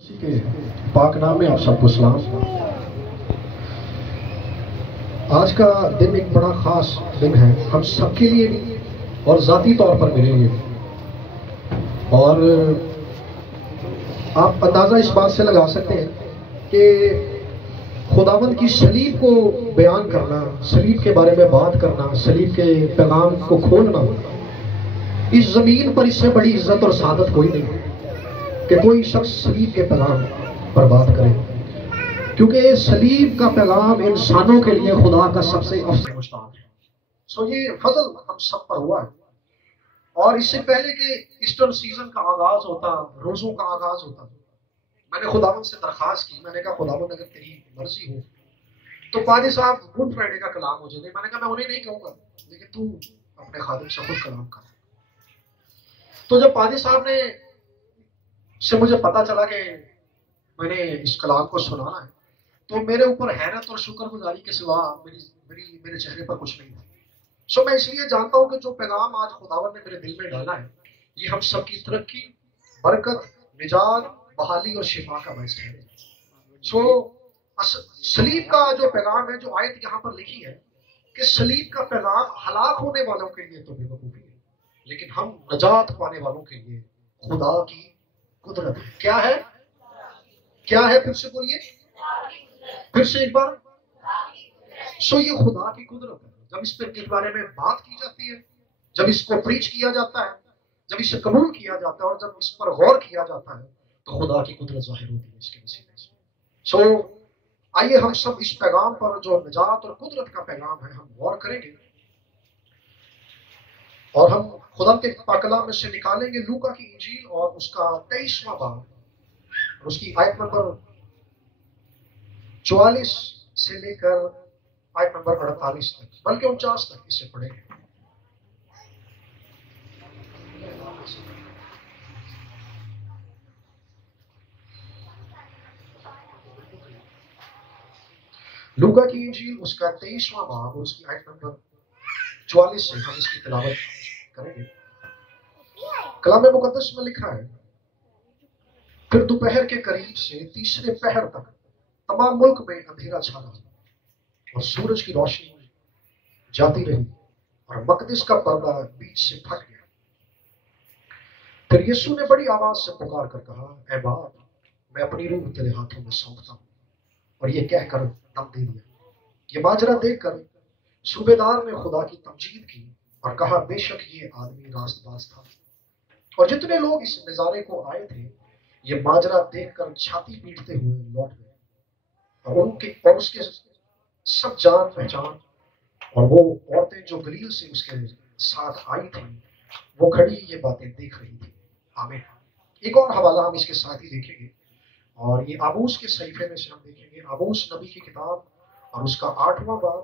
اسی کے پاک نام میں آپ سب کو سلام۔ آج کا دن ایک بڑا خاص دن ہے ہم سب کے لیے بھی اور ذاتی طور پر میرے لیے بھی، اور آپ اندازہ اس بات سے لگا سکتے ہیں کہ خداوند کی صلیب کو بیان کرنا، صلیب کے بارے میں بات کرنا، صلیب کے پیغام کو کھولنا، اس زمین پر اس سے بڑی عزت اور سعادت کوئی نہیں کہ کوئی شخص صلیب کے پیغام پر بات کرے، کیونکہ صلیب کا پیغام انسانوں کے لیے خدا کا سب سے افضل مشتاق ہے۔ سو یہ فضل ہم سب پر ہوا ہے، اور اس سے پہلے کہ ایسٹر سیزن کا آغاز ہوتا، روزوں کا آغاز ہوتا، میں نے خداوند سے درخواست کی، میں نے کہا خداوند اگر تیری مرضی ہو تو پادری صاحب گڈ فرائیڈے کا کلام مجھے دے۔ میں نے کہا میں انہیں نہیں کہوں گا، لیکن تو اپنے خادم سے خود کلام کر۔ تو جب پادری صاحب نے سے مجھے پتا چلا کہ میں نے اس کلام کو سنانا ہے، تو میرے اوپر حیرت اور شکر گزاری کے سوا میرے چہرے پر کچھ نہیں تھا۔ سو میں اس لیے جانتا ہوں کہ جو پیغام آج خداوند نے میرے دل میں ڈالا ہے، یہ ہم سب کی ترقی، برکت، نجات، بحالی اور شفا کا باعث ہے۔ سو صلیب کا جو پیغام ہے، جو آیت یہاں پر لکھی ہے کہ صلیب کا پیغام ہلاک ہونے والوں کے لیے تو بے وقوفی ہے، لیکن ہم نجات پانے والوں کے لیے خدا کی قدرت ہے۔ کیا ہے؟ کیا ہے؟ پھر سے بولیے، پھر سے ایک بار۔ سو یہ خدا کی قدرت ہے۔ جب اس پر کے بارے میں بات کی جاتی ہے، جب اس کو پریچ کیا جاتا ہے، جب اسے قبول کیا جاتا ہے، اور جب اس پر غور کیا جاتا ہے، تو خدا کی قدرت ظاہر ہوتی ہے اس کے وسیلے سے۔ سو آئیے ہم سب اس پیغام پر جو نجات اور قدرت کا پیغام ہے ہم غور کریں گے، اور ہم خدا کے پاک کلام میں سے نکالیں گے لوکا کی انجیل اور اس کا 23واں باب اور اس کی آیت نمبر 44 سے لے کر آیت نمبر 48 تک، بلکہ 49 تک اسے پڑھیں گے۔ لوکا کی انجیل اس کا 23واں باب اور اس کی آیت نمبر 44 سے ہم اس کی تلاوت کریں گے۔ کلام مقدس میں لکھا ہے، پھر دوپہر کے قریب سے تیسرے پہر تک تمام ملک میں اندھیرا چھا رہا اور سورج کی روشنی جاتی رہی اور مقدس کا پردہ بیچ سے پھٹ گیا۔ پھر یسوع نے بڑی آواز سے پکار کر کہا، اے باپ، میں اپنی روح تیرے ہاتھوں میں سونپتا ہوں۔ اور یہ کہہ کر دم دے دیا۔ یہ ماجرا دیکھ کر صوبیدار نے خدا کی تمجید کی اور کہا، بے شک یہ آدمی راست باز تھا۔ اور جتنے لوگ اس نظارے کو آئے تھے، یہ ماجرا دیکھ کر چھاتی پیٹتے ہوئے لوٹ گئے، اور اس کے سب جان پہچان اور وہ عورتیں جو گلیل سے اس کے ساتھ آئی تھیں، وہ کھڑی یہ باتیں دیکھ رہی تھی۔ آمین۔ ایک اور حوالہ ہم اس کے ساتھ ہی دیکھیں گے، اور یہ آموس کے صحیفے میں سے ہم دیکھیں گے، آموس نبی کی کتاب اور اس کا 8واں باب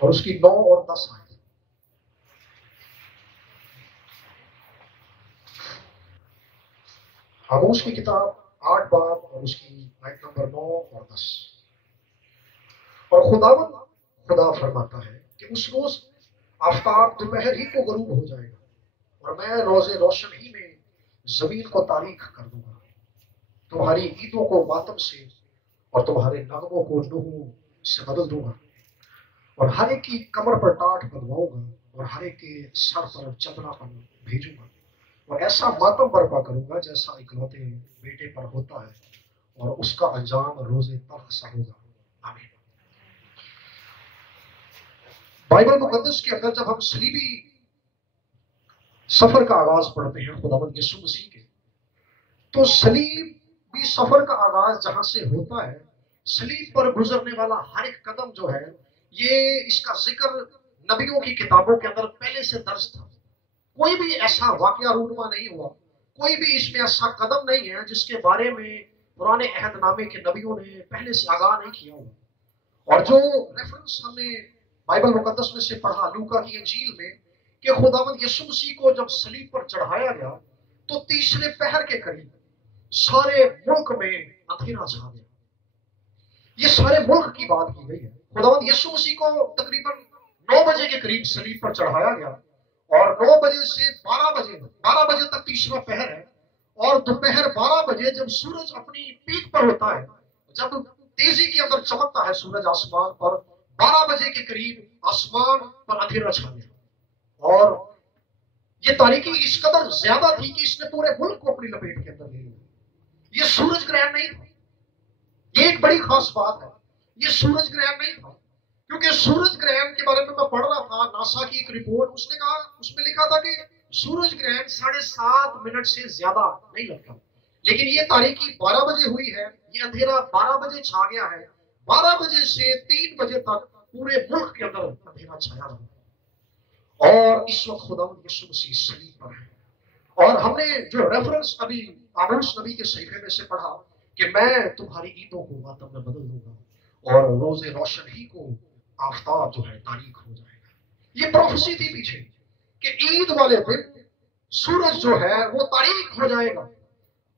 اور اس کی 9 اور 10 آیت۔ آموس کی کتاب 8 باب اور اس کی آیت نمبر 9 اور 10۔ اور خدا فرماتا ہے کہ اس روز آفتاب دوپہر ہی کو غروب ہو جائے گا، اور میں روز روشن ہی میں زمین کو تاریک کر دوں گا۔ تمہاری عیدوں کو ماتم سے اور تمہارے نغموں کو نوحوں سے بدل دوں گا، اور ہر ایک کی کمر پر ٹاٹ بندھواؤں گا، اور ہر ایک کے سر پر چندنا پن بھیجوں گا، اور ایسا ماتم برپا کروں گا جیسا اکلوتے بیٹے پر ہوتا ہے، اور اس کا انجام روز تلخ سا ہوگا۔ آمین۔ بائبل مقدس کے اندر جب ہم صلیبی سفر کا آغاز پڑھتے ہیں خداوند یسوع مسیح کے، تو صلیبی سفر کا آغاز جہاں سے ہوتا ہے، صلیب پر گزرنے والا ہر ایک قدم جو ہے، یہ اس کا ذکر نبیوں کی کتابوں کے اندر پہلے سے درج تھا۔ کوئی بھی ایسا واقعہ رونما نہیں ہوا، کوئی بھی اس میں ایسا قدم نہیں ہے جس کے بارے میں پرانے عہد نامے کے نبیوں نے پہلے سے آگاہ نہیں کیا ہوا۔ اور جو ریفرنس ہم نے بائبل مقدس میں سے پڑھا لوکا کی انجیل میں، کہ خداوند یسوع مسیح کو جب صلیب پر چڑھایا گیا تو تیسرے پہر کے قریب سارے ملک میں اندھیرا چھا گیا۔ یہ سارے ملک کی بات کی گئی ہے۔ خداوند یسوع مسیح کو تقریباً 9 بجے کے قریب صلیب پر چڑھایا گیا، اور 9 بجے سے 12 بجے تک تیسرا پہر ہے، اور دوپہر 12 بجے جب سورج اپنی پیک پر ہوتا ہے، جب تیزی کے اندر چمکتا ہے سورج آسمان پر، 12 بجے کے قریب آسمان پر اندھیرا چھا گیا، اور یہ تاریکی اس قدر زیادہ تھی کہ اس نے پورے ملک کو اپنی لپیٹ کے اندر لے لیا۔ یہ سورج گرہن نہیں تھا، یہ ایک بڑی خاص بات ہے، یہ سورج گرہن نہیں تھا، کیونکہ سورج گرہن کے بارے میں پڑھ رہا تھا ناسا کی ایک رپورٹ، اس نے کہا، اس میں لکھا تھا کہ سورج گرہن 7.5 منٹ سے زیادہ نہیں لگتا، لیکن یہ تاریکی 12 بجے ہوئی ہے، یہ اندھیرا 12 بجے چھا گیا ہے، 12 بجے سے 3 بجے تک پورے ملک کے اندر اندھیرا چھایا رہا، اور اس وقت خداوند یسوع مسیح صلیب پر ہے۔ اور ہم نے جو ریفرنس ابھی آموس نبی کے صحیفے میں سے پڑھا کہ میں تمہاری عیدوں کو ماتم میں بدل دوں گا اور روز روشن ہی کو آفتاب جو ہے تاریک ہو جائے گا، یہ پروفیسی تھی پیچھے کہ عید والے دن سورج جو ہے وہ تاریک ہو جائے گا،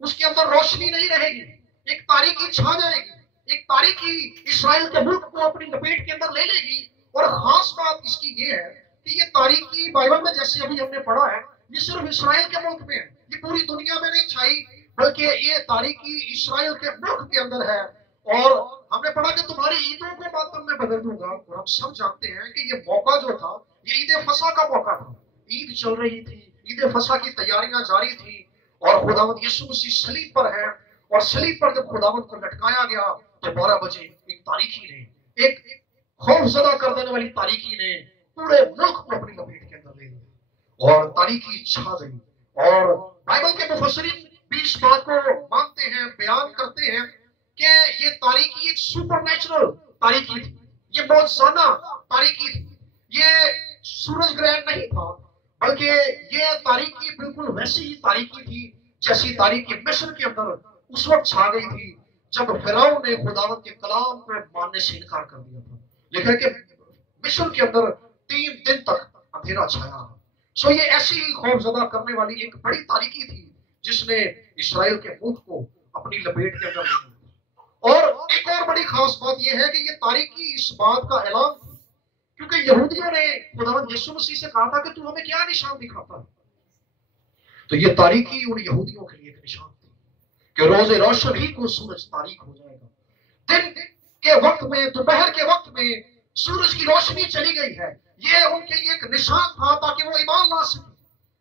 اس کے اندر روشنی نہیں رہے گی، ایک تاریکی چھا جائے گی، ایک تاریکی اسرائیل کے ملک کو اپنی لپیٹ کے اندر لے لے گی۔ اور خاص بات اس کی یہ ہے کہ یہ تاریکی بائبل میں جیسے ابھی ہم نے پڑھا ہے، یہ صرف اسرائیل کے ملک میں ہے، یہ پوری دنیا میں نہیں چھائی، بلکہ یہ تاریکی اسرائیل کے ملک کے اندر ہے۔ اور ہم نے پڑھا کہ تمہاری عیدوں کو ماتم میں بدل دوں گا، اور ہم سب جانتے ہیں کہ یہ موقع جو تھا یہ عید فصح کا موقع تھا، عید چل رہی تھی، عید فصح کی تیاریاں جاری تھی، اور خداوند یسوع مسیح صلیب پر ہے، اور صلیب پر جب خداوند کو لٹکایا گیا تو 12 بجے ایک تاریکی نے، ایک خوف زدہ کر دینے والی تاریکی نے پورے ملک کو اپنی لپیٹ کے اندر لے لیا، اور تاریکی چھا گئی۔ اور بائبل کے مفسرین بھی اس بات کو مانتے ہیں، بیان کرتے ہیں کہ یہ تاریکی ایک سپر نیچرل تاریکی تھی، یہ معجزانہ تاریکی تھی، یہ سورج گرہن نہیں تھا، بلکہ یہ تاریکی بالکل ویسی ہی تاریکی تھی جیسی تاریکی مصر کے اندر اس وقت چھا گئی تھی جب فرعون نے خداوند کے کلام کو ماننے سے انکار کر دیا تھا۔ لکھا ہے کہ مصر کے اندر 3 دن تک اندھیرا چھایا رہا۔ سو یہ ایسی ہی خوف زدہ کرنے والی ایک بڑی تاریکی تھی جس نے اسرائیل کے ملک کو اپنی لپیٹ کے اندر لے لیا۔ اور ایک اور بڑی خاص بات یہ ہے کہ یہ تاریکی اس بات کا اعلان تھی کیونکہ یہودیوں نے خداوند یسوع مسیح سے کہا تھا کہ تو ہمیں کیا نشان دکھاتا ہے، تو یہ تاریکی ان یہودیوں کے لیے ایک نشان تھی کہ روز روشن ہی کو سورج تاریک ہو جائے گا، دن کے وقت میں، دوپہر کے وقت میں سورج کی روشنی چلی گئی ہے، یہ ان کے لیے ایک نشان تھا تاکہ وہ ایمان لا سکیں،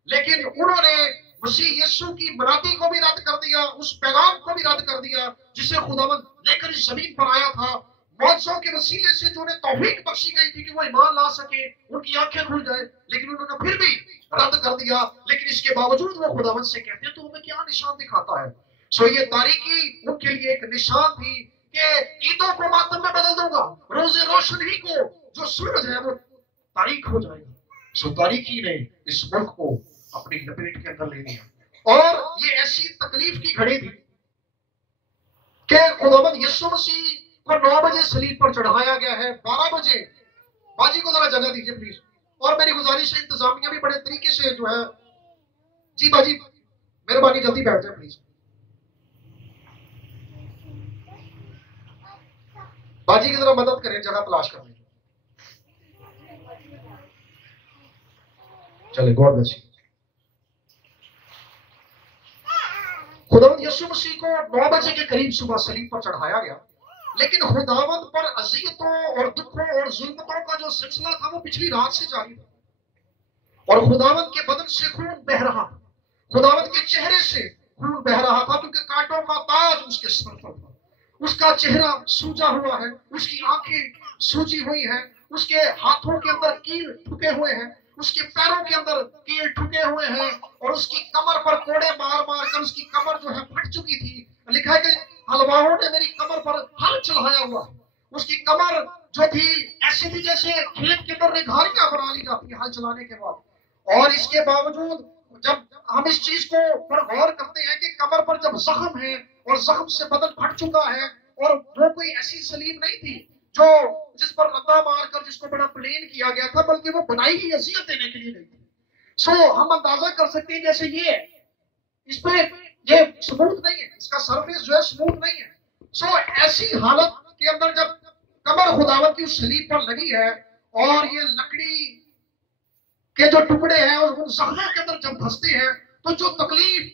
لیکن انہوں نے مسیح یسوع کی منادی کو بھی رد کر دیا، اس پیغام کو بھی رد کر دیا جسے خداوند لے کر اس زمین پر آیا تھا، معجزوں کے وسیلے سے جو انہیں توفیق بخشی گئی تھی کہ وہ ایمان لا سکے، ان کی آنکھیں کھل جائے، لیکن انہوں نے پھر بھی رد کر دیا۔ لیکن اس کے باوجود وہ خداوند سے کہتے ہیں تو ہمیں کیا نشان دکھاتا ہے؟ سو یہ تاریکی ان کے لیے ایک نشان تھی کہ عیدوں کو ماتم میں بدل دوں گا، روز روشن ہی کو جو سورج ہے وہ تاریک ہو جائے گا۔ سو تاریکی نے اس ملک کو اپنی لپیٹ کے اندر لے لیا، اور یہ ایسی تکلیف کی گھڑی تھی کہ خداوند یسوع مسیح کو 9 بجے صلیب پر چڑھایا گیا ہے، 12 بجے، باجی کو ذرا جگہ دیجیے پلیز، اور میری گزارش ہے انتظامیہ بھی بڑے طریقے سے جو ہے، جی باجی مہربانی جلدی بیٹھ جائے پلیز، باجی کی ذرا مدد کریں، جگہ تلاش کریں، چلے گاڈ بلیس یو۔ خداوند یسوع مسیح کو 9 بجے کے قریب صبح صلیب پر چڑھایا گیا، لیکن خداوند پر اذیتوں اور دکھوں اور ظلمتوں کا جو سلسلہ تھا وہ پچھلی رات سے جاری تھا، اور خداوند کے بدن سے خون بہ رہا تھا، خداوند کے چہرے سے خون بہ رہا تھا، کیونکہ کانٹوں کا تاج اس کے سر پر تھا، اس کا چہرہ سوجا ہوا ہے، اس کی آنکھیں سوجی ہوئی ہیں، اس کے ہاتھوں کے اندر کیل ٹھکے ہوئے ہیں، اس کے پیروں کے اندر کیل ٹھکے ہوئے ہیں، اور اس کی کمر پر کوڑے مار مار کر اس کی کمر جو ہے پھٹ چکی تھی۔ لکھا ہے کہ حلواؤں نے میری کمر پر ہل چڑھایا ہوا، اس کی کمر جو تھی ایسی تھی جیسے کھیت کے اندر نگاریاں بنا لی جاتی ہیں ہل چلانے کے بعد، اور اس کے باوجود جب ہم اس چیز کو پر غور کرتے ہیں کہ کمر پر جب زخم ہے اور زخم سے بدن پھٹ چکا ہے، اور وہ کوئی ایسی صلیب نہیں تھی جو جس پر ردا مار کر جس کو بڑا پلین کیا گیا تھا، بلکہ وہ بنائی ہی اذیت دینے کے لیے نہیں تھی۔ سو ہم اندازہ کر سکتے ہیں جیسے یہ ہے، اس پہ یہ سموتھ نہیں ہے، اس کا سرفیس جو ہے سموتھ نہیں ہے۔ سو ایسی حالت کے اندر جب کمر خداوند کی اس صلیب پر لگی ہے اور یہ لکڑی کے جو ٹکڑے ہیں اور ان زخموں کے اندر جب دھستے ہیں تو جو تکلیف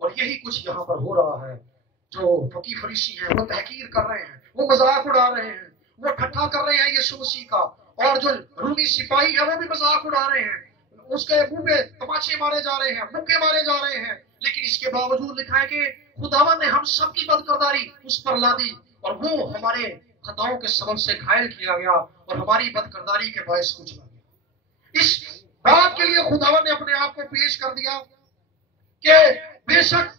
اور یہی کچھ یہاں پر ہو رہا ہے. جو فقی فریسی ہیں وہ تحقیر کر رہے ہیں، وہ مذاق اڑا رہے ہیں، وہ ٹھٹھا کر رہے ہیں یسوع مسیح کا. اور جو رومی سپاہی ہے وہ بھی مذاق اڑا رہے ہیں، اس کے منہ پہ تماچے مارے جا رہے ہیں، مکے مارے جا رہے ہیں. لیکن اس کے باوجود لکھا ہے کہ خداوند نے ہم سب کی بدکرداری اس پر لا دی، اور وہ ہمارے خطاؤں کے سبب سے گھائل کیا گیا اور ہماری بدکرداری کے باعث کچلا گیا. اس بات کے لیے خداوند نے اپنے آپ کو پیش کر دیا کہ بے شک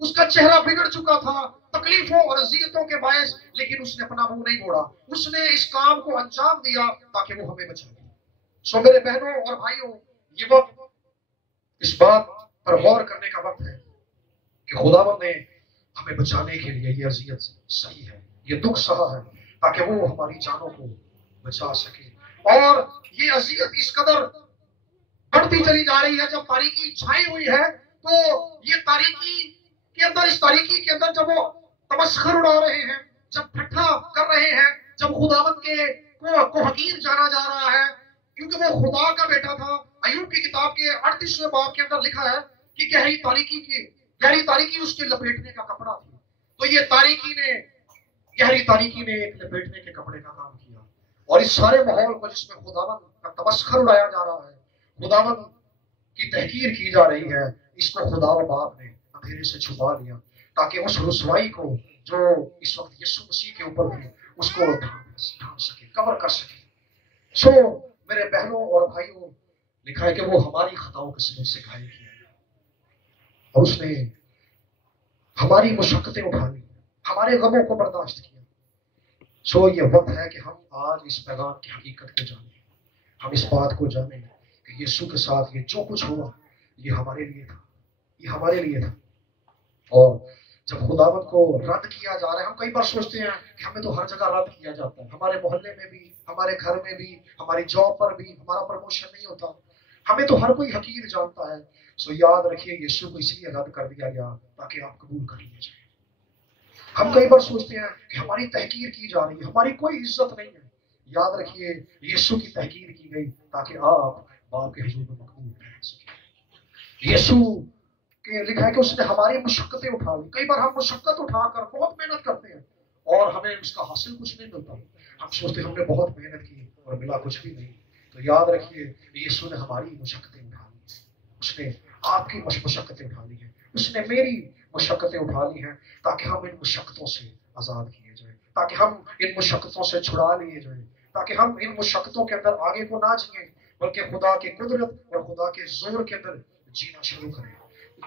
اس کا چہرہ بگڑ چکا تھا تکلیفوں اور اذیتوں کے باعث، لیکن اس نے اپنا منہ نہیں موڑا. اس نے اس کام کو انجام دیا تاکہ وہ ہمیں بچا لے. سو میرے بہنوں اور بھائیوں، یہ وقت اس بات پر غور کرنے کا وقت ہے کہ خداوند نے ہمیں بچانے کے لیے یہ اذیت صحیح ہے، یہ دکھ سہا ہے تاکہ وہ ہماری جانوں کو بچا سکے. اور یہ اذیت اس قدر بڑھتی چلی جا رہی ہے. جب تاریکی چھائی ہوئی ہے تو یہ تاریکی کے اندر، اس تاریکی کے اندر جب وہ تمسخر اڑا رہے ہیں، جب ٹھٹھا کر رہے ہیں، جب خداوند کے کو حقیر جانا جا رہا ہے کیونکہ وہ خدا کا بیٹا تھا. ایوب کی کتاب کے 38ویں باب کے اندر لکھا ہے کہ گہری تاریکی اس کے لپیٹنے کا کپڑا تھی. تو یہ گہری تاریکی نے ایک لپیٹنے کے کپڑے کا کام کیا. اور اس سارے ماحول کو جس میں خداوند کا تمسخر اڑایا جا رہا ہے، خداوند کی تحقیر کی جا رہی ہے، اس کو خدا و باپ نے اندھیرے سے چھپا لیا تاکہ اس رسوائی کو جو اس وقت یسوع مسیح کے اوپر تھی اس کو ڈھانپ سکے، کور کر سکے. سو میرے بہنوں اور بھائیوں، لکھا ہے کہ وہ ہماری خطاؤں کے سبب سے گھائل کیا گیا اور اس نے ہماری مشقتیں اٹھا لی، ہمارے غموں کو برداشت کیا. سو یہ وقت ہے کہ ہم آج اس پیغام کی حقیقت کو جانیں، ہم اس بات کو جانیں کہ یسوع کے ساتھ یہ جو کچھ ہوا یہ ہمارے لیے تھا، یہ ہمارے لیے تھا. اور جب خداوند کو رد کیا جا رہا ہے، ہم کئی بار سوچتے ہیں کہ ہمیں تو ہر جگہ رد کیا جاتا ہے، ہمارے محلے میں بھی، ہمارے گھر میں بھی، ہماری جاب پر بھی ہمارا پروموشن نہیں ہوتا، ہمیں تو ہر کوئی حقیر جانتا ہے. سو یاد رکھیے یسوع کو اس لیے رد کر دیا گیا تاکہ آپ قبول کر لیے جائیں. ہم کئی بار سوچتے ہیں کہ ہماری تحقیر کی جا رہی ہے، ہماری کوئی عزت نہیں ہے. یاد رکھیے یسوع کی تحقیر کی گئی تاکہ آپ باپ کے حضور میں مقبول رہ سکیں. یسوع کہ لکھا ہے کہ اس نے ہماری مشقتیں اٹھا لی. کئی بار ہم مشقت اٹھا کر بہت محنت کرتے ہیں اور ہمیں اس کا حاصل کچھ نہیں ملتا. ہم سوچتے ہیں ہم نے بہت محنت کی اور ملا کچھ بھی نہیں. تو یاد رکھیے یسوع نے ہماری مشقتیں اٹھا لی، اس نے آپ کی مشقتیں اٹھا لی ہیں، اس نے میری مشقتیں اٹھا لی ہیں تاکہ ہم ان مشقتوں سے آزاد کیے جائیں، تاکہ ہم ان مشقتوں سے چھڑا لیے جائیں، تاکہ ہم ان مشقتوں کے اندر آگے کو نہ جئیں بلکہ خدا کی قدرت اور خدا کے زور کے اندر جینا شروع کریں.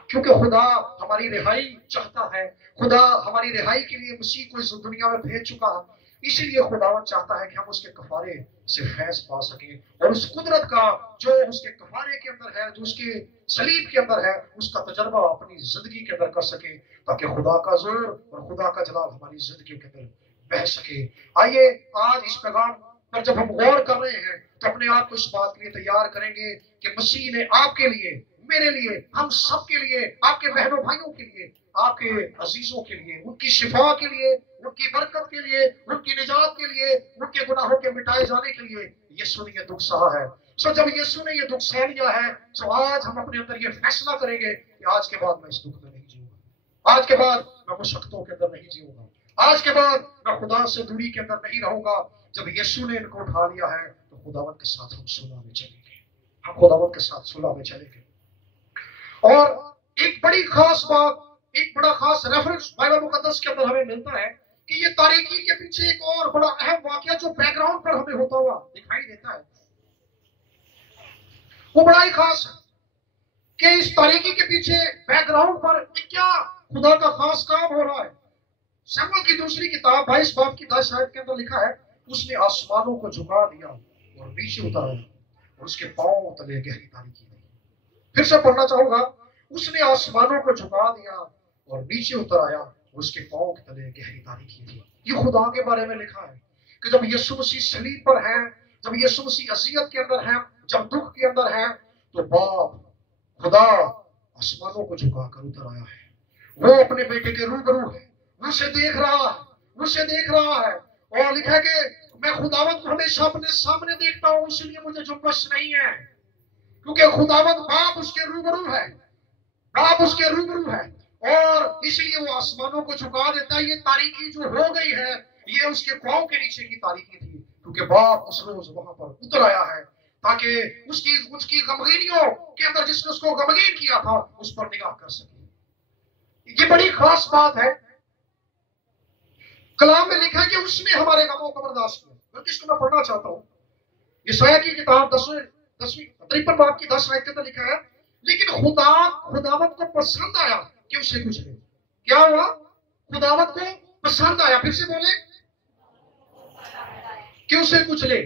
کیونکہ خدا ہماری رہائی چاہتا ہے، خدا ہماری رہائی کے لیے مسیح کو اس دنیا میں بھیج چکا ہے. اسی لیے خداوند چاہتا ہے کہ ہم اس کے کفارے سے فیض پا سکیں اور اس قدرت کا جو اس کے کفارے کے اندر ہے، جو اس کے صلیب کے اندر ہے، اس کا تجربہ اپنی زندگی کے اندر کر سکیں تاکہ خدا کا زور اور خدا کا جلال ہماری زندگی کے اندر بہہ سکے. آئیے آج اس پیغام پر جب ہم غور کر رہے ہیں تو اپنے آپ کو اس بات کے لیے تیار کریں گے کہ مسیح نے آپ کے لیے، میرے لیے، ہم سب کے لیے، آپ کے بہنوں بھائیوں کے لیے، آپ کے عزیزوں کے لیے، ان کی شفا کے لیے، ان کی برکت کے لیے، ان کی نجات کے لیے، ان کے گناہوں کے مٹائے جانے کے لیے یسوع نے یہ دکھ سہا ہے. سو جب یسوع نے یہ دکھ سہ لیا ہے تو آج ہم اپنے اندر یہ فیصلہ کریں گے کہ آج کے بعد میں اس دکھ میں نہیں جیوں گا، آج کے بعد میں مشقتوں کے اندر نہیں جیوں گا، آج کے بعد میں خدا سے دوری کے اندر نہیں رہوں گا. جب یسوع نے ان کو اٹھا لیا ہے تو خداوند کے ساتھ ہم صلح میں چلیں گے، ہم خداوند کے ساتھ صلح میں چلیں گے. اور ایک بڑی خاص بات، ایک بڑا خاص ریفرنس بائبل مقدس کے اندر ہمیں ملتا ہے کہ یہ تاریکی کے پیچھے ایک اور بڑا اہم واقعہ جو بیک گراؤنڈ پر ہمیں ہوتا ہوا دکھائی دیتا ہے، وہ بڑا ہی خاص ہے کہ اس تاریکی کے پیچھے بیک گراؤنڈ پر کیا خدا کا خاص کام ہو رہا ہے. سموئیل کی دوسری کتاب 22 باب کی 10 آیت کے اندر لکھا ہے، اس نے آسمانوں کو جھکا دیا اور نیچے اتارا اور اس کے پاؤں تلے گہری تاریکی دی. پھر سے پڑھنا چاہوں گا، اس نے آسمانوں کو جھکا دیا اور نیچے اتر آیا اور اس کے پاؤں کے تلے گہری تاریکی تھی. یہ خدا کے بارے میں لکھا ہے کہ جب یسوع مسیح صلیب پر ہے، جب یسوع مسیح اذیت کے اندر ہے، جب دکھ کے اندر ہے، تو باپ خدا آسمانوں کو جھکا کر اتر آیا ہے. وہ اپنے بیٹے کے روبرو ہے، وہ اسے دیکھ رہا ہے، وہ اسے دیکھ رہا ہے. اور لکھا ہے کہ میں خداوند کو ہمیشہ اپنے سامنے دیکھتا ہوں، اس لیے مجھے جنبش نہیں ہے، کیونکہ خداوند باپ اس کے روبرو ہے، باپ اس کے روبرو ہے. اور اس لیے وہ آسمانوں کو جھکا دیتا ہے. یہ تاریکی جو ہو گئی ہے یہ اس کے پاؤں کے نیچے کی تاریکی تھی، کیونکہ باپ اس روز وہاں پر اتر آیا ہے تاکہ اس کی غمگینیوں کے اندر جس نے اس کو غمگین کیا تھا اس پر نگاہ کر سکے. یہ بڑی خاص بات ہے. کلام میں لکھا ہے کہ اس نے ہمارے غموں کو برداشت کیا. بلکہ اس کو میں پڑھنا چاہتا ہوں. یسایہ کی کتاب 53 باب کی 10 آیت کے اندر لکھا ہے لیکن خداوند کو پسند آیا کہ اسے کچھ لے. کیا ہوا؟ خداوند کو پسند آیا. پھر سے بولے کہ اسے کچھ لے.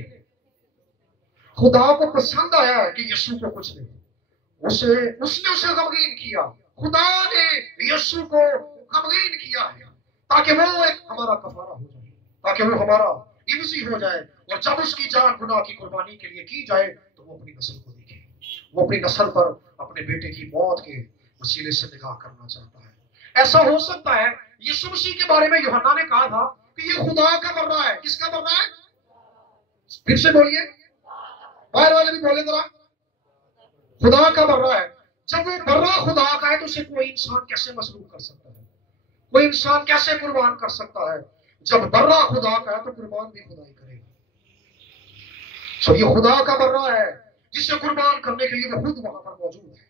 خدا کو پسند آیا کہ یسوع کو کچھ لے. اس نے اسے غمگین کیا. خدا نے یسوع کو غمگین کیا ہے تاکہ وہ ایک ہمارا کفارہ ہو جائے، تاکہ وہ ہمارا عوضی ہو جائے. اور جب اس کی جان گناہ کی قربانی کے لیے کی جائے تو وہ اپنی نسل کو دیکھے. وہ اپنی نسل پر اپنے بیٹے کی موت کے وسیلے سے نگاہ کرنا چاہتا ہے. ایسا ہو سکتا ہے یسوع مسیح کے بارے میں یوحنا نے کہا تھا کہ یہ خدا کا برہ ہے. کس کا برہ ہے؟ پھر سے بولیے، باہر والے بھی بولے ذرا. خدا کا برہ ہے. جب وہ برہ خدا کا ہے تو اسے کوئی انسان کیسے مسلوب کر سکتا ہے؟ کوئی انسان کیسے قربان کر سکتا ہے؟ جب برہ خدا کا ہے تو قربان بھی خدا ہی کرے گا. سو یہ خدا کا برہ ہے جسے قربان کرنے کے لیے وہ خود وہاں پر موجود ہے.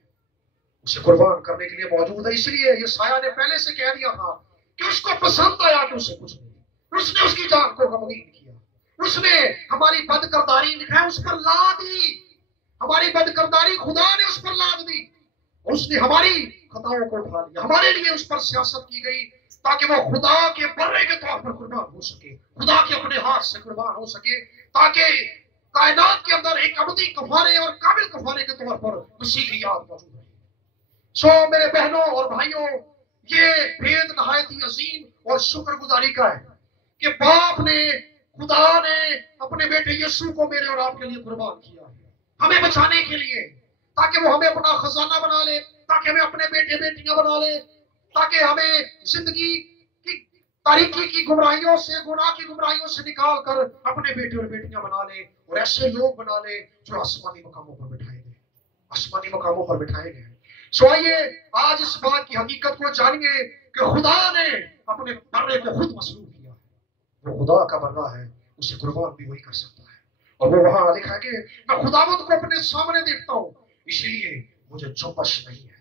اسے قربان کرنے کے لیے موجود ہے. اس لیے یہ سایہ نے پہلے سے کہہ دیا تھا کہ اس کو پسند آیا کہ اسے کچھ نہیں. اس نے اس کی جان کو غمگین کیا. اس نے ہماری بد کرداری لکھا ہے اس پر لاد دی. ہماری بد کرداری خدا نے اس پر لاد دی. اس نے ہماری خطاؤں کو اٹھا لیا. ہمارے لیے اس پر سیاست کی گئی تاکہ وہ خدا کے برے کے طور پر قربان ہو سکے، خدا کے اپنے ہاتھ سے قربان ہو سکے، تاکہ کائنات کے اندر ایک ابدی کفارے اور کامل کفارے کے طور پر مسیح کی یاد موجود ہے. سو میرے بہنوں اور بھائیوں، یہ بھید نہایت ہی عظیم اور شکر گزاری کا ہے کہ باپ نے، خدا نے اپنے بیٹے یسوع کو میرے اور آپ کے لیے قربان کیا ہے، ہمیں بچانے کے لیے، تاکہ وہ ہمیں اپنا خزانہ بنا لے، تاکہ ہمیں اپنے بیٹے بیٹیاں بنا لے، تاکہ ہمیں زندگی کی تاریکی کی گمراہیوں سے، گناہ کی گمراہیوں سے نکال کر اپنے بیٹے اور بیٹیاں بنا لے اور ایسے لوگ بنا لے جو آسمانی مقاموں پر بٹھائے گئے، آسمانی مقاموں پر بٹھائے گئے. سو آئیے آج اس بات کی حقیقت کو جانیے کہ خدا نے اپنے برے کو خود مسلوب کیا. وہ خدا کا برہ ہے، اسے قربان بھی وہی کر سکتا ہے. اور وہ وہاں لکھا ہے کہ میں خداوند کو اپنے سامنے دیکھتا ہوں اسی لیے مجھے جنبش نہیں ہے.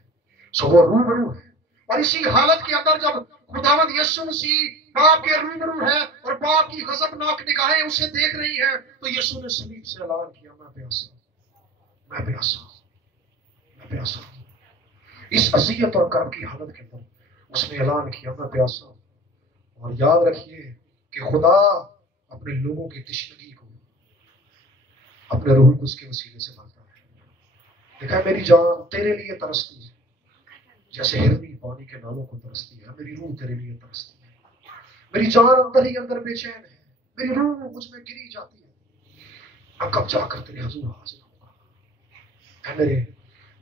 سو وہ روبرو ہے. اور اسی حالت کے اندر جب خداوند یسوع مسیح باپ کے روبرو ہے اور باپ کی غضبناک نگاہیں اسے دیکھ رہی ہیں تو یسوع نے صلیب سے اعلان کیا، میں پیاسا ہوں، میں پیاسا ہوں، میں پیاسا ہوں. اس اذیت اور کرب کی حالت کے اندر اس نے اعلان کیا، میں پیاسا ہوں. اور یاد رکھیے کہ خدا اپنے لوگوں کی تشنگی کو اپنے روح القدس کے وسیلے سے بھرتا ہے. دیکھا میری جان تیرے لیے ترستی ہے جیسے ہرنی پانی کے نالوں کو ترستی ہے. میری روح تیرے لیے ترستی ہے. میری جان اندر ہی اندر بے چین ہے. میری روح مجھ میں گری جاتی ہے. میں کب جا کر تیرے حضور حاضر ہوں گا.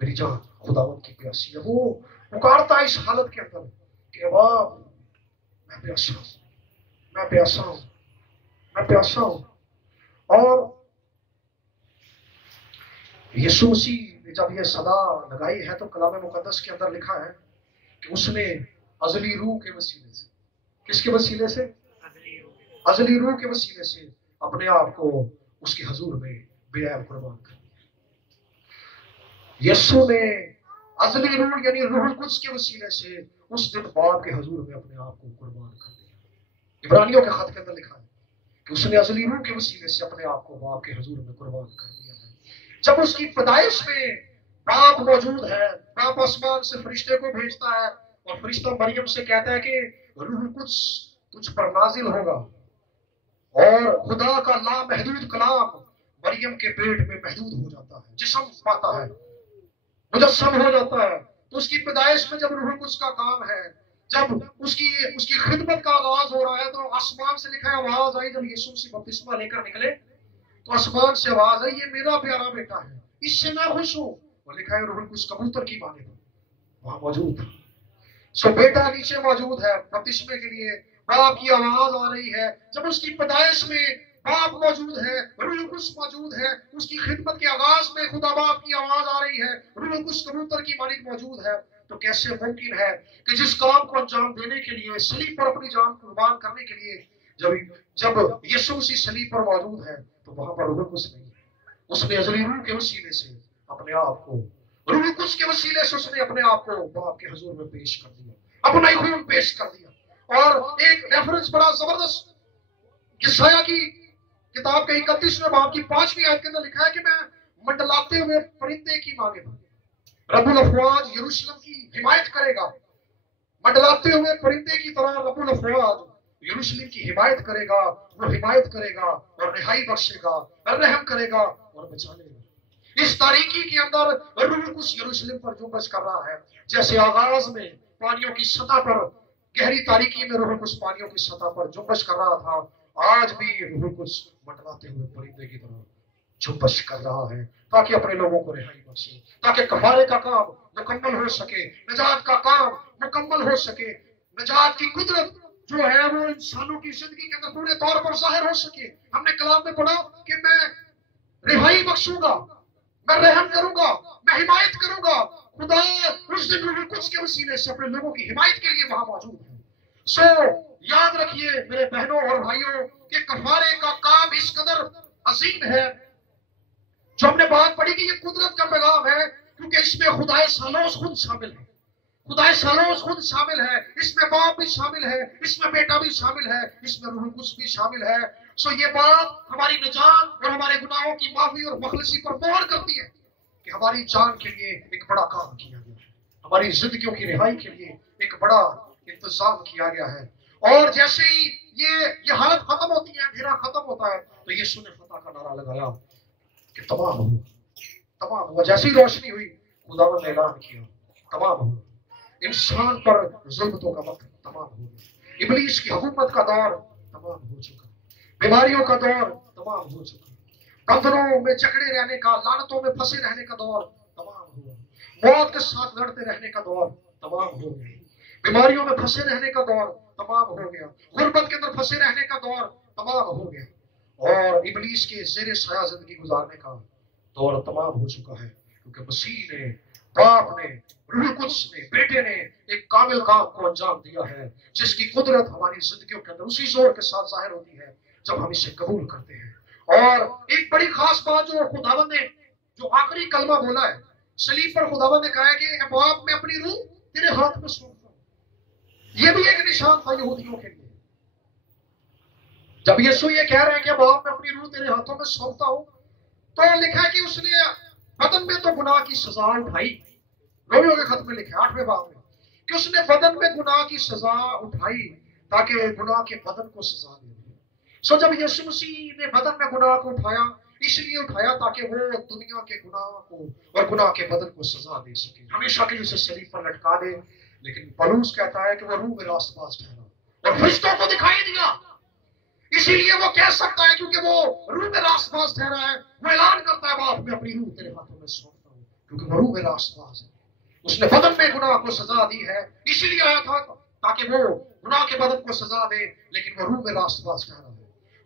میری جان خداوند کی پیاسی ہے. وہ پکارتا ہے اس حالت کے اندر کہ باپ میں پیاسا ہوں، میں پیاسا ہوں، میں پیاسا ہوں. اور یسوع مسیح نے جب یہ صدا لگائی ہے تو کلام مقدس کے اندر لکھا ہے کہ اس نے ازلی روح کے وسیلے سے، کس کے وسیلے سے؟ ازلی روح کے وسیلے سے اپنے آپ کو اس کے حضور میں بے عیب قربان کر دیا. یسوع نے ازلی روح یعنی روح القدس کے وسیلے سے اس دن باپ کے حضور میں اپنے آپ کو قربان کر دیا. عبرانیوں کے خط کے اندر لکھا ہے کہ اس نے ازلی روح کے وسیلے سے اپنے آپ کو باپ کے حضور میں قربان کر دیا ہے. جب اس کی پیدائش میں باپ موجود ہے، باپ آسمان سے فرشتے کو بھیجتا ہے اور فرشتہ مریم سے کہتا ہے کہ روح القدس تجھ پر نازل ہوگا اور خدا کا لامحدود کلام مریم کے پیٹ میں محدود ہو جاتا ہے، جسم پاتا ہے، مجسم ہو جاتا ہے. تو اس کی پیدائش میں جب روح القدس کا کام ہے، جب اس کی خدمت کا آغاز ہو رہا ہے تو آسمان سے لکھا ہے آواز آئی. جب یسوع مسیح بپتسمہ لے کر نکلے تو آسمان سے آواز آئی، یہ میرا پیارا بیٹا ہے، اس سے میں خوش ہوں. اور لکھا ہے روح القدس کبوتر کی مانند وہاں موجود ہے. سو بیٹا نیچے موجود ہے بپتسمے کے لیے، باپ کی آواز آ رہی ہے. جب اس کی پیدائش میں باپ موجود ہے، روح القدس موجود ہے، اس کی خدمت کے آغاز میں خدا باپ کی آواز آ رہی ہے، روح القدس کبوتر کی مانند موجود ہے. تو کیسے ممکن ہے کہ جس کام کو انجام دینے کے لیے صلیب پر اپنی جان قربان کرنے کے لیے جب یسوع مسیح صلیب پر موجود ہے تو وہاں پر روح القدس نہیں ہے. اس نے ازلی روح کے وسیلے سے اپنے آپ کو روح القدس کے وسیلے سے اس نے اپنے آپ کو باپ کے حضور میں پیش کر دیا, اپنا ہی خون پیش کر دیا. اور ایک ریفرنس بڑا زبردست یسایہ کی کتاب کے 31ویں باب کی 5ویں آیت کے اندر لکھا ہے کہ میں منڈلاتے ہوئے پرندے کی مانگ رب الافواج یروشلم کی حمایت کرے گا. منڈلاتے ہوئے پرندے کی طرح رب الافواج یروشلم کی حمایت کرے گا. وہ حمایت کرے گا اور رہائی بخشے گا اور رحم کرے گا اور بچا لے گا. اس تاریکی کے اندر روح القدس یروشلم پر جنبش کر رہا ہے. جیسے آغاز میں پانیوں کی سطح پر گہری تاریکی میں روح القدس پانیوں کی سطح پر جنبش کر رہا تھا, آج بھی روح القدس منڈلاتے ہوئے پرندے کی طرح جنبش کر رہا ہے تاکہ اپنے لوگوں کو رہائی بخشے, تاکہ کفارے کا کام مکمل ہو سکے, نجات کا کام مکمل ہو سکے, نجات کی قدرت جو ہے وہ انسانوں کی زندگی کے اندر پورے طور پر ظاہر ہو سکے. ہم نے کلام میں پڑھا کہ میں رہائی بخشوں گا, میں رحم کروں گا, میں حمایت کروں گا. خدا اس دن روح القدس کے وسیلے سے اپنے لوگوں کی حمایت کے لیے وہاں موجود ہے. سو یاد رکھیے میرے بہنوں اور بھائیوں کہ کفارے کا کام اس قدر عظیم ہے. جو ہم نے بات پڑھی کہ یہ قدرت کا پیغام ہے کیونکہ اس میں خدائے سالوس خود شامل ہے. خدائے سالوس خود شامل ہے, اس میں باپ بھی شامل ہے, اس میں بیٹا بھی شامل ہے, اس میں روح القدس بھی شامل ہے. سو یہ بات ہماری نجات اور ہمارے گناہوں کی معافی اور مخلصی پر مہر کرتی ہے کہ ہماری جان کے لیے ایک بڑا کام کیا گیا ہے, ہماری زندگیوں کی رہائی کے لیے ایک بڑا انتظام کیا گیا ہے. اور جیسے ہی یہ حالت ختم ہوتی ہے, اندھیرا ختم ہوتا ہے, تو یسوع نے فتح کا نعرہ لگایا کہ تمام ہوا. جیسی روشنی ہوئی خداوند نے اعلان کیا تمام ہوا. انسان پر ظلمتوں کا وقت تمام ہو گیا, ابلیس کی حکومت کا دور تمام ہو چکا, بیماریوں کا دور تمام ہو چکا, بندھنوں میں جکڑے رہنے کا, لعنتوں میں پھنسے رہنے کا دور تمام ہوا, موت کے ساتھ لڑتے رہنے کا دور تمام ہو گیا, بیماریوں میں پھنسے رہنے کا دور تمام ہو گیا, غربت کے اندر پھنسے رہنے کا دور تمام ہو گیا, اور ابلیس کے زیر سایہ زندگی گزارنے کا دور تمام ہو چکا ہے. کیونکہ مسیح نے, باپ نے, روح القدس نے, بیٹے نے ایک کامل کام کو انجام دیا ہے جس کی قدرت ہماری زندگیوں کے اندر اسی زور کے ساتھ ظاہر ہوتی ہے جب ہم اسے قبول کرتے ہیں. اور ایک بڑی خاص بات جو خداوند نے جو آخری کلمہ بولا ہے صلیب پر, خداوند نے کہا ہے کہ اے باپ میں اپنی روح تیرے ہاتھ میں سونپتا ہوں. یہ بھی ایک نشان تھا یہودیوں کے لیے. جب یسوع یہ کہہ رہے ہیں کہ باپ میں اپنی روح تیرے ہاتھوں میں سونپتا ہوں, تو لکھا ہے کہ اس نے بدن میں تو گناہ کی سزا اٹھائی. رومیو کے خط میں لکھا ہے 8ویں باب میں کہ اس نے بدن میں گناہ کی سزا اٹھائی تاکہ گناہ کے بدن کو سزا دے دے. سو جب یسوع مسیح نے بدن میں گناہ کو اٹھایا, اس لیے اٹھایا تاکہ وہ دنیا کے گناہ کو اور گناہ کے بدن کو سزا دے سکے, ہمیشہ کے لیے اسے صلیب پر لٹکا دے. لیکن پولس کہتا ہے کہ وہ روح میں راست باز ٹھہرا اور فرشتوں کو دکھائی دیا. اسی لیے وہ کہہ سکتا ہے کیونکہ وہ روح میں راست باز ٹھہرا ہے, وہ اعلان کرتا ہے باپ میں اپنی روح تیرے ہاتھوں میں سونپتا ہوں, کیونکہ وہ روح میں راست باز ہے. اس نے بدن میں گناہ کو سزا دی ہے, اسی لیے آیا تھا تاکہ وہ گناہ کے بدن کو سزا دے, لیکن وہ روح میں راست باز ٹھہرا ہے.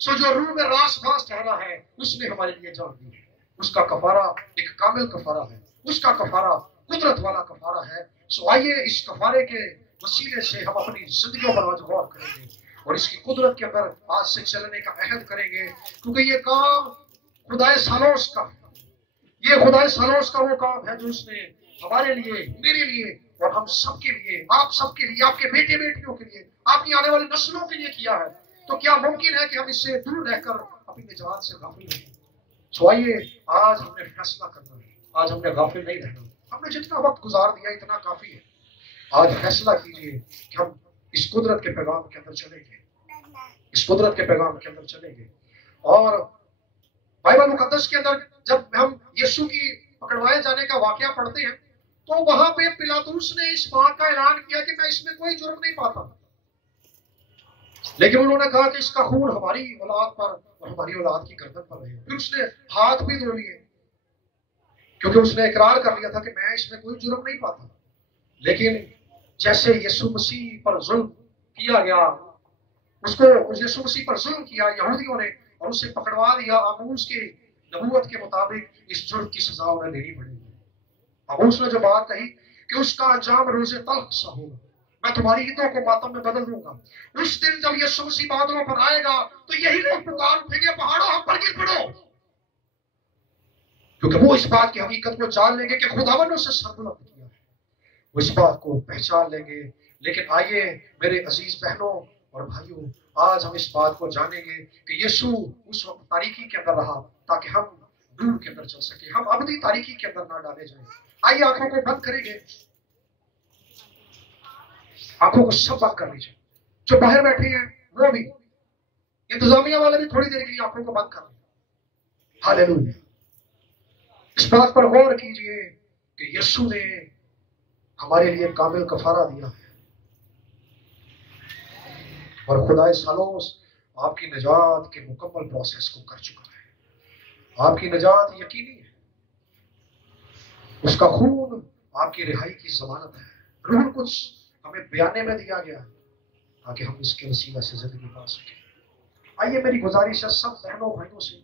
سو جو روح میں راست باز ٹھہرا ہے اس نے ہمارے لیے جان دی ہے. اس کا کفارہ ایک کامل کفارہ ہے, اس کا کفارہ قدرت والا کفارہ ہے. سو آئیے اس کفارے کے وسیلے سے ہم اپنی زندگیوں پر آج غور کریں گے اور اس کی قدرت کے اندر آج سے چلنے کا عہد کریں گے, کیونکہ یہ کام خدائے سالوس کا ہے. یہ خدائے سالوس کا وہ کام ہے جو اس نے ہمارے لیے, میرے لیے اور ہم سب کے لیے, آپ سب کے لیے, آپ کے بیٹے بیٹیوں کے لیے, آپ کی آنے والی نسلوں کے لیے کیا ہے. تو کیا ممکن ہے کہ ہم اس سے دور رہ کر اپنی نجات سے غافل رہیں؟ تو آئیے آج ہم نے فیصلہ کرنا ہے, آج ہم نے غافل نہیں رہنا. ہم نے جتنا وقت گزار دیا اتنا کافی ہے. آج فیصلہ کیجئے کہ ہم اس قدرت کے پیغام کے اندر چلیں گے, اس قدرت کے پیغام کے اندر چلیں گے. اور بائبل مقدس کے اندر جب ہم یسوع کی پکڑوائے جانے کا واقعہ پڑھتے ہیں تو وہاں پہ پلاطوس نے اس بات کا اعلان کیا کہ میں اس میں کوئی جرم نہیں پاتا, لیکن انہوں نے کہا کہ اس کا خون ہماری اولاد پر اور ہماری اولاد کی گردن پر رہے. پھر اس نے ہاتھ بھی دھو لیے کیونکہ اس نے اقرار کر لیا تھا کہ میں اس میں کوئی جرم نہیں پاتا. لیکن جیسے یسوع مسیح پر ظلم کیا گیا, اس کو یسوع مسیح پر ظلم کیا یہودیوں نے اور اسے پکڑوا دیا, آموس کی نبوت کے مطابق اس جرم کی سزا انہیں دینی پڑے گی. آموس نے جو بات کہی کہ اس کا انجام روز تلخ سا ہوگا، میں تمہاری عیدوں کو ماتم میں بدل دوں گا۔ اس دن جب یسوع مسیح بادلوں پر آئے گا تو یہی لوگ پکار اٹھیں گے، پہاڑوں ہم پر گر پڑو، کیونکہ وہ اس بات کی حقیقت کو جان لیں گے کہ خداوند نے اسے سربلند کیا ہے، وہ اس بات کو پہچان لیں گے۔ لیکن آئیے میرے عزیز بہنوں اور بھائیوں، آج ہم اس بات کو جانیں گے کہ یسوع اس وقت تاریکی کے اندر رہا تاکہ ہم نور کے اندر چل سکیں، ہم ابدی تاریکی کے اندر نہ ڈالے جائیں۔ آئیے آنکھوں کو بند کریں گے، آنکھوں کو سب بند کر لیجیے، جو باہر بیٹھے ہیں وہ بھی، انتظامیہ والے بھی تھوڑی دیر کے لیے آنکھوں کو بند کر لیں۔ ہاللیلویا۔ اس بات پر غور کیجئے کہ یسوع نے ہمارے لیے کامل کفارہ دیا ہے، اور خدائے سالوس آپ کی نجات کے مکمل پروسیس کو کر چکا ہے۔ آپ کی نجات یقینی ہے، اس کا خون آپ کی رہائی کی ضمانت ہے۔ روح القدس ہمیں بیانے میں دیا گیا ہے تاکہ ہم اس کے وسیلہ سے زندگی پا سکیں۔ آئیے میری گزارش ہے سب بہنوں بھائیوں سے